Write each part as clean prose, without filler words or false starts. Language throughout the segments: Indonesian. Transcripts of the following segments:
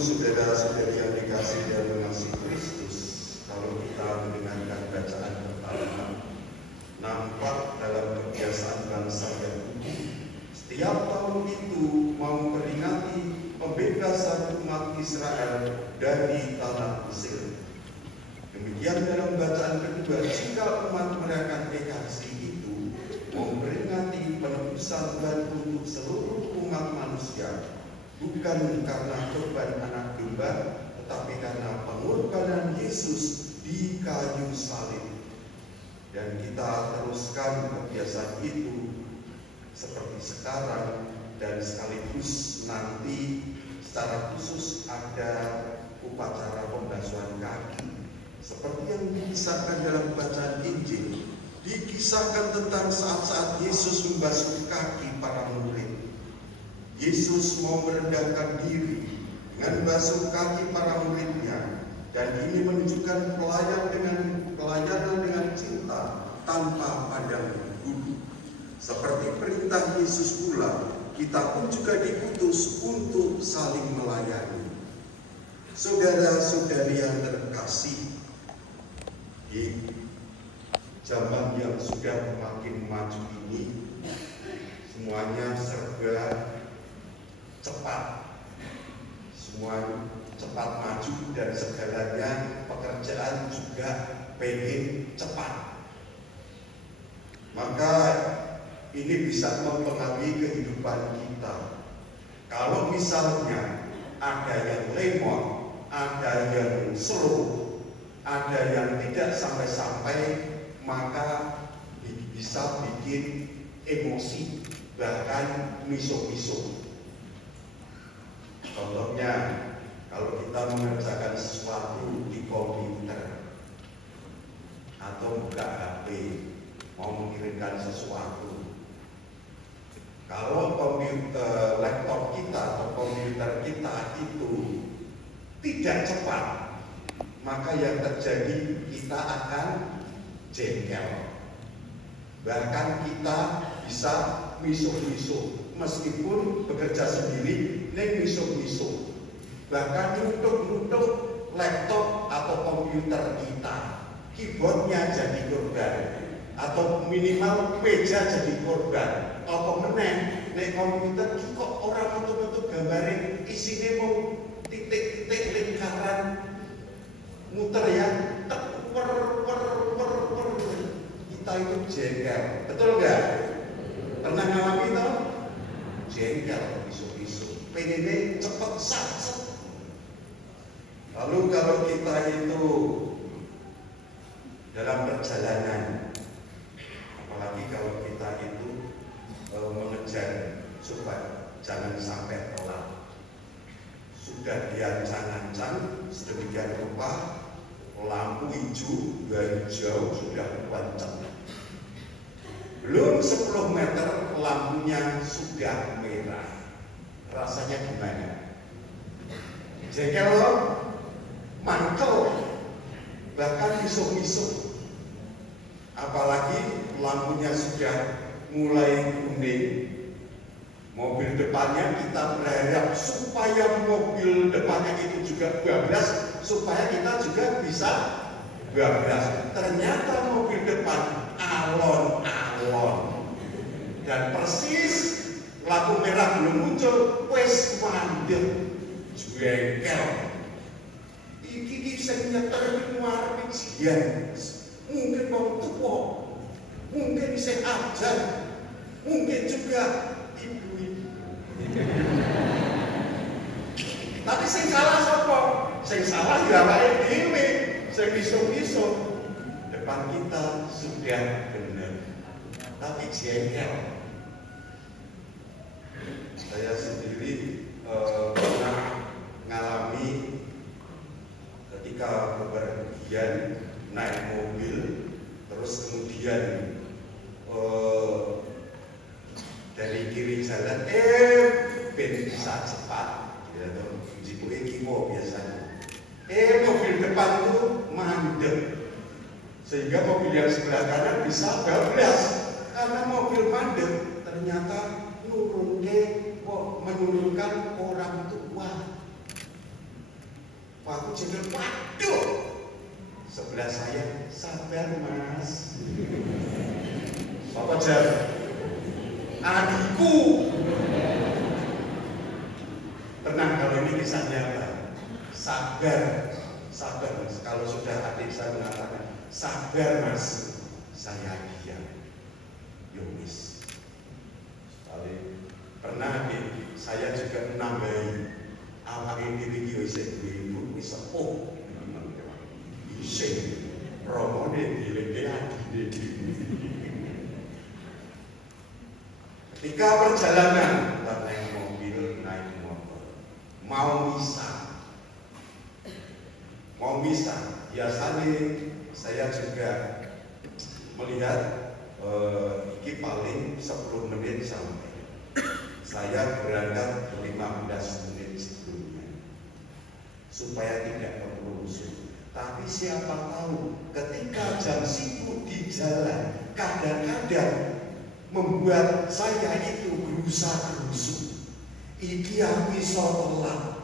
Saudara-saudari yang dikasihi dan mengasihi Kristus, kalau kita mendengarkan bacaan pertama, nampak dalam kebiasaan bangsa Yahudi, setiap tahun itu mau memperingati pembebasan umat Israel dari tanah Mesir. Demikian dalam bacaan kedua, jika umat merayakan ekasi itu mau memperingati penebusan baru untuk seluruh umat manusia, bukan karena korban anak domba, tetapi karena pengorbanan Yesus di kayu salib. Dan kita teruskan kebiasaan itu seperti sekarang, dan sekaligus nanti secara khusus ada upacara pembasuhan kaki seperti yang dikisahkan dalam bacaan Injil. Dikisahkan tentang saat-saat Yesus membasuh kaki para murid. Yesus mau merendahkan diri dengan membasuh kaki para muridnya, dan ini menunjukkan pelayanan dengan cinta tanpa pandang bulu. Seperti perintah Yesus pula, kita pun juga diutus untuk saling melayani. Saudara-saudari yang terkasih, di zaman yang sudah makin maju ini, semuanya serba cepat, semua cepat maju, dan segalanya pekerjaan juga pengen cepat. Maka ini bisa mempengaruhi kehidupan kita. Kalau misalnya ada yang lemot, ada yang slow, ada yang tidak sampai-sampai, maka bisa bikin emosi, bahkan miso-miso. Contohnya, kalau kita mengerjakan sesuatu di komputer atau buka HP, mau mengirimkan sesuatu, kalau laptop kita atau komputer kita itu tidak cepat, maka yang terjadi kita akan jengkel. Bahkan kita bisa miso-miso, meskipun bekerja sendiri, neng miso-miso. Bahkan nutup laptop atau komputer kita, keyboardnya jadi korban, atau minimal meja jadi korban. Apa meneng, nek komputer kok orang nutup gambarnya isinya mau titik-titik lingkaran muter ya, kita itu jengkel, betul nggak? Pernah ngalami itu? Jengkel, isu-isu, pengennya cepet sat. Lalu kalau kita itu dalam perjalanan, apalagi kalau kita itu mengejar supaya jangan sampai telat, sudah diancang-ancang sedemikian rupa, lampu hijau dari jauh sudah kencang, belum 10 meter lampunya sudah merah. Rasanya gimana? Jengkel loh, mantel, bahkan miso-miso. Apalagi lampunya sudah mulai kuning, mobil depannya kita berharap supaya mobil depannya itu juga bablas, supaya kita juga bisa bablas. Ternyata mobil depan alon-alon, dan persis lampu merah belum muncul, wes mandek, jengkel. Iki sing nyeter luar bijian, mungkin mau tua, mungkin bisa ajar, mungkin juga ibu-ibu. Tapi sing salah sapa? Sing salah ya awake dhewe, sing iso-iso. Depan kita sudah benar, tapi jengkel. Saya sendiri pernah mengalami ketika bepergian naik mobil, terus kemudian dari kiri jalan ben bisa cepat, gitu. Jibuke kiwo biasanya. Mobil depan itu mandek, sehingga mobil yang sebelah kanan bisa bablas. Karena mobil mandek ternyata menurunkan orang tua. Aku jadi waduh. Sebelah saya, sabar mas. Apa jam? Adikku. Tenang, kalau ini kisah nyata. Sabar mas. Kalau sudah adik saya mengatakan sabar mas, saya diam. Yomis. Pernah adik saya juga menambahi awal diri yo isih ibu wis sepuh. Isih promone dileke adine. Ketika perjalanan naik mobil, naik motor, mau misa, biasanya saya juga melihat ini paling 10 menit sampai. Saya berangkat 15 menit sebelumnya supaya tidak terusuk. Tapi siapa tahu ketika jam sibuk di jalan kadang-kadang membuat saya itu gerusa-gerusuk. Iki aku iso telat.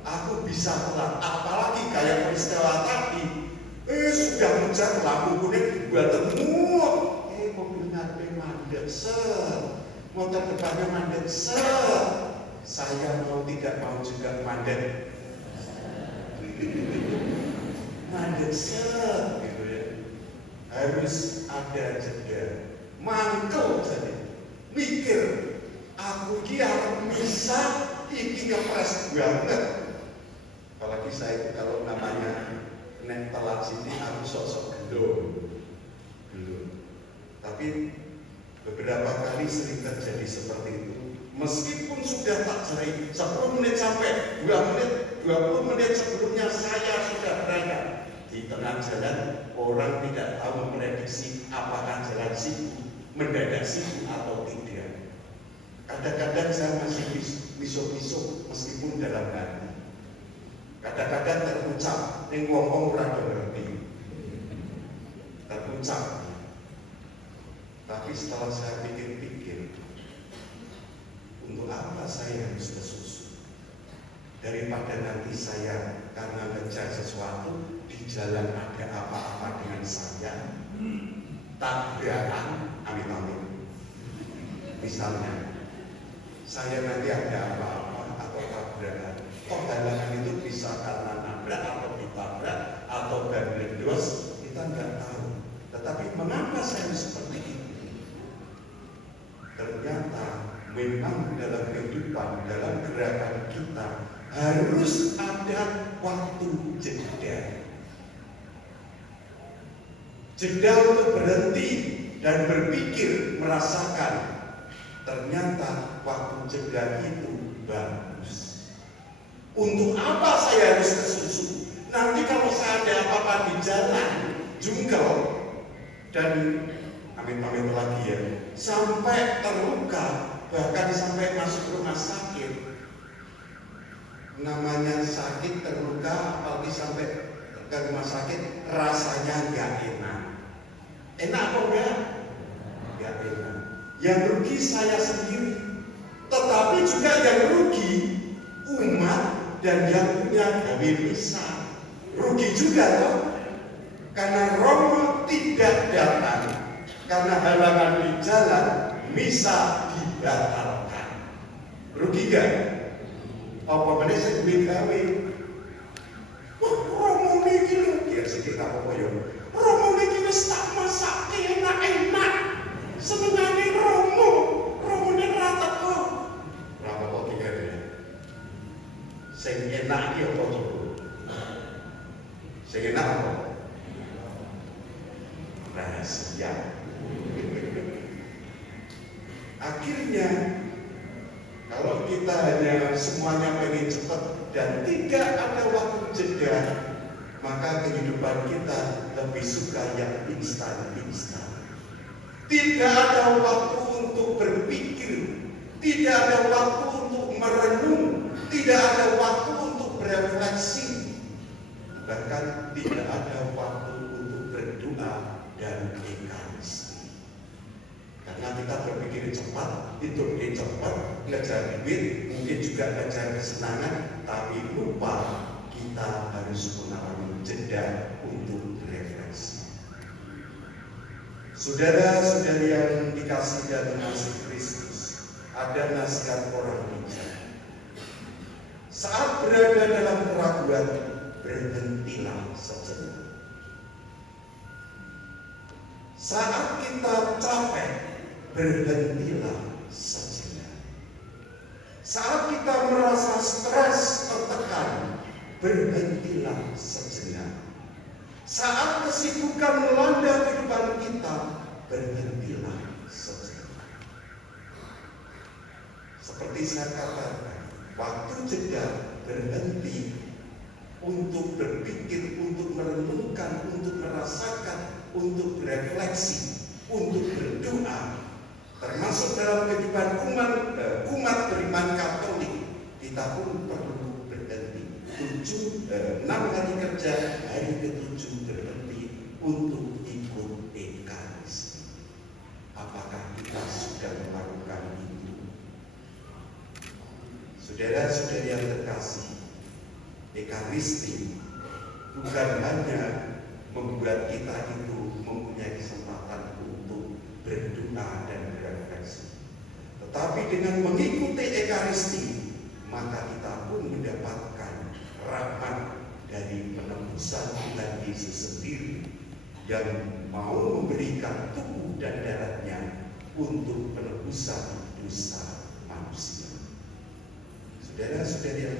Aku bisa telat. Apalagi kayak peristiwa tadi. Sudah mengejar lampu kuning buat temu. Mobil ngarepe mandek motor depannya mandek Saya tidak mau juga mandek. Mandek gitu ya. Harus ada jeda. Mangkel jadi mikir aku ini harus bisa iki ngepres banget. Apalagi saya itu kalau namanya nek telat sini aku sok-sok gelo. Tapi beberapa kali sering terjadi seperti itu. Meskipun sudah tak cerai 10 menit sampai 2 menit 20 menit sebelumnya saya sudah berada di tengah jalan. Orang tidak tahu memprediksi apakah jalan sibuk, mendadak sibuk atau tidak. Kadang-kadang saya masih misuk-misuk meskipun dalam hati. Kadang-kadang terucap, yang ngomong ora ngerti. Terucap. Tapi setelah saya pikir-pikir, untuk apa saya harus ke susu? Daripada nanti saya karena ngejar sesuatu di jalan ada apa-apa dengan saya, tabrakan, amit-amit. Misalnya, saya nanti ada apa-apa atau tabrakan. Toh halangan itu bisa karena nabrak atau ditabrak atau berledos, kita nggak tahu. Tetapi mengapa saya seperti itu? Ternyata memang dalam kehidupan, dalam gerakan kita harus ada waktu jeda. Jeda untuk berhenti dan berpikir, merasakan. Ternyata waktu jeda itu bagus. Untuk apa saya harus ke susu? Nanti kalau saya ada apa-apa di jalan, jungkel dan amit-amit lagi ya, sampai terluka, bahkan sampai masuk rumah sakit. Namanya sakit terluka, apalagi sampai ke rumah sakit, rasanya nggak enak. Enak apa enggak? Nggak enak. Yang rugi saya sendiri, tetapi juga yang rugi umat dan yang punya gawe misa. Rugi juga loh, karena Romo tidak datang, karena halangan di jalan, misa dibatalkan. Rugi gak? Apa meneh sing duwe gawe? Wah, Romo niki lho, ya sedikit apa ya. Romo niki wis tak masake enak-enak. Senengane Romo, Romone ra teko. Ra apa dikene. Sing enak iki apa coba? Sing enak apa? Rahasia. Akhirnya kalau kita hanya semuanya pengen cepat dan tidak ada waktu jeda, maka kehidupan kita lebih suka yang instan-instan. Tidak ada waktu untuk berpikir, tidak ada waktu untuk merenung, tidak ada waktu untuk berefleksi, bahkan tidak ada waktu untuk berdoa dan ekaristi. Karena kita berpikir cepat, hidup cepat, ngejar duit, mungkin juga ngejar kesenangan, tapi lupa kita harus mengalami jeda untuk refleksi. Saudara-saudari yang dikasihi dan mengasihi Kristus, ada nasihat orang bijak. Saat berada dalam keraguan, berhentilah sejenak. Saat kita capek, berhentilah sejenak. Saat kita merasa stres, tertekan, berhentilah sejenak. Saat kesibukan melanda kehidupan kita, berhentilah sejenak. Seperti saya katakan, waktu jeda berhenti untuk berpikir, untuk merenungkan, untuk merasakan, untuk berefleksi, untuk berdoa. Termasuk dalam kehidupan umat beriman Katolik, kita pun perlu berhenti. 6 hari kerja, hari ke-7 berhenti untuk ikut Ekaristi. Apakah kita sudah melakukan itu? Saudara-saudari yang terkasih, Ekaristi bukan hanya membuat kita itu mempunyai kesempatan untuk berdoa dan berefleksi, tetapi dengan mengikuti Ekaristi, maka kita pun mendapatkan rahmat dari penebusan Tuhan Yesus sendiri yang mau memberikan tubuh dan darahnya untuk penebusan dosa manusia. Saudara-saudari yang